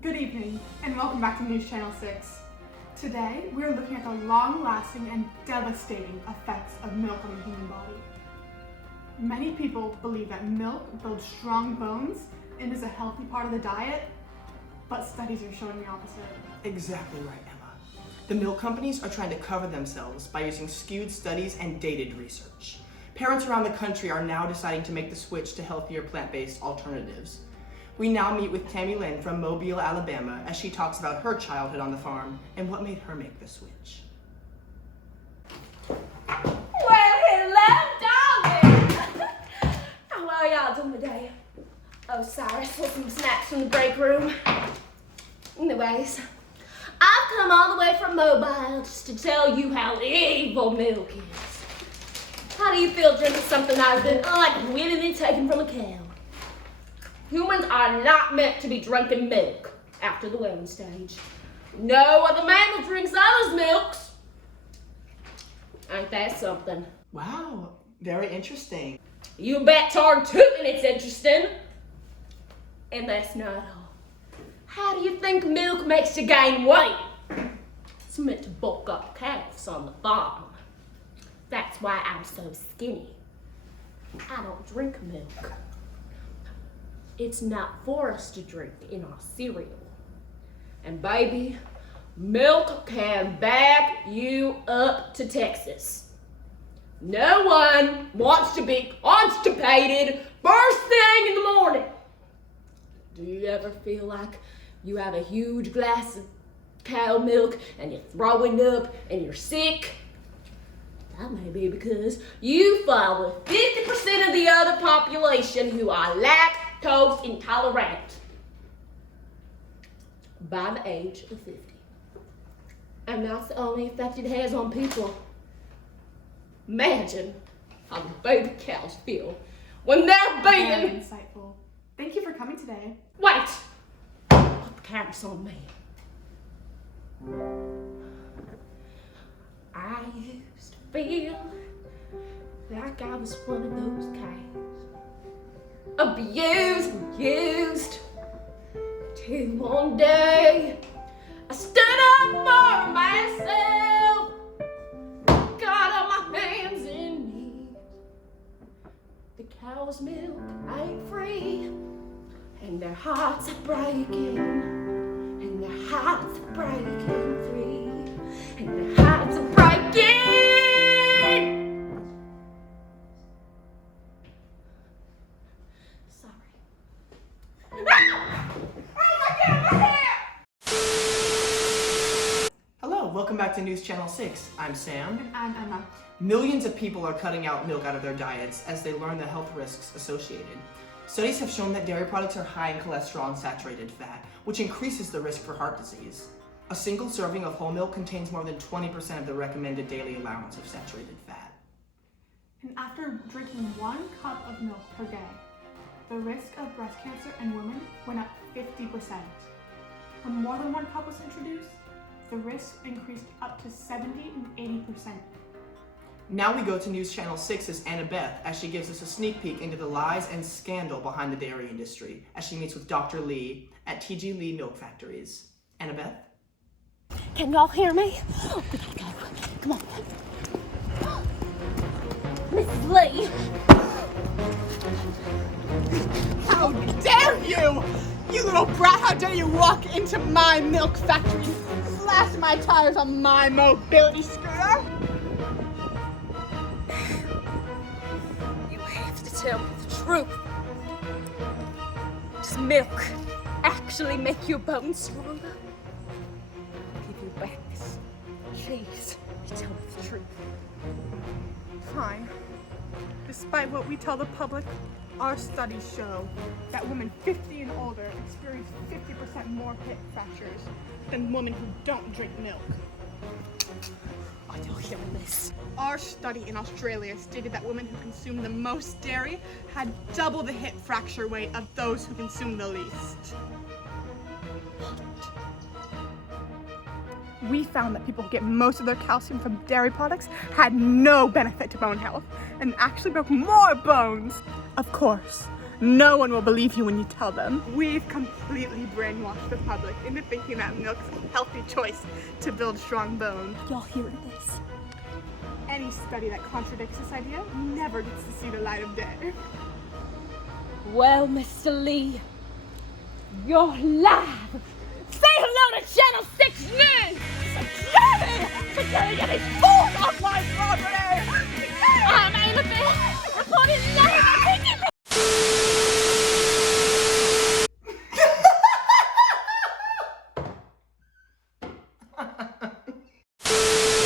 Good evening, and welcome back to News Channel 6. Today, we are looking at the long-lasting and devastating effects of milk on the human body. Many people believe that milk builds strong bones and is a healthy part of the diet, but studies are showing the opposite. Exactly right, Emma. The milk companies are trying to cover themselves by using skewed studies and dated research. Parents around the country are now deciding to make the switch to healthier plant-based alternatives. We now meet with Tammy Lynn from Mobile, Alabama, as she talks about her childhood on the farm and what made her make the switch. Well, hello, darling. How are y'all doing today? Oh, sorry, I stole some snacks from the break room. Anyways, I've come all the way from Mobile just to tell you how evil milk is. How do you feel drinking something that has been unwittingly taken from a cow? Humans are not meant to be drinking milk after the weaning stage. No other mammal drinks others' milks. Ain't that something? Wow, very interesting. You bet darn tootin' it's interesting. And that's not all. How do you think milk makes you gain weight? It's meant to bulk up calves on the farm. That's why I'm so skinny. I don't drink milk. It's not for us to drink in our cereal. And baby, milk can back you up to Texas. No one wants to be constipated first thing in the morning. Do you ever feel like you have a huge glass of cow milk and you're throwing up and you're sick? That may be because you fall with 50% of the other population who are lactose intolerant by the age of 50. And that's the only effect it has on people. Imagine how the baby cows feel when they're Very being... insightful. Thank you for coming today. Wait! Put the cameras on me. I used to feel like I was one of those cows. Abused and used. Till one day I stood up for myself. Got on my hands and knees. The cow's milk ain't free. And their hearts are breaking. And their hearts are breaking free. And their hearts are breaking. Sorry. Ah! Oh my hair! Hello, welcome back to News Channel 6. I'm Sam. And I'm Emma. Millions of people are cutting out milk out of their diets as they learn the health risks associated. Studies have shown that dairy products are high in cholesterol and saturated fat, which increases the risk for heart disease. A single serving of whole milk contains more than 20% of the recommended daily allowance of saturated fat. And after drinking 1 cup of milk per day, the risk of breast cancer in women went up 50%. When more than 1 cup was introduced, the risk increased up to 70 and 80%. Now we go to News Channel 6's Annabeth as she gives us a sneak peek into the lies and scandal behind the dairy industry as she meets with Dr. Lee at T.G. Lee Milk Factories. Annabeth? Can y'all hear me? Oh, we gotta go. Come on. Mrs. Lee. How dare you! You little brat, how dare you walk into my milk factory and slash my tires on my mobility scooter? You have to tell me the truth. Does milk actually make your bones stronger? I'll give you back this. Please, tell me the truth. Fine. Despite what we tell the public, our studies show that women 50 and older experience 50% more hip fractures than women who don't drink milk. Are you hearing this? Our study in Australia stated that women who consume the most dairy had double the hip fracture rate of those who consume the least. We found that people who get most of their calcium from dairy products had no benefit to bone health and actually broke more bones. Of course, No one will believe you when you tell them. We've completely brainwashed the public into thinking that milk's a healthy choice to build strong bones. Y'all hearing this? Any study that contradicts this idea never gets to see the light of day. Well, Mr. Lee, you're live. Say hello to Channel 6 News! Security! Security!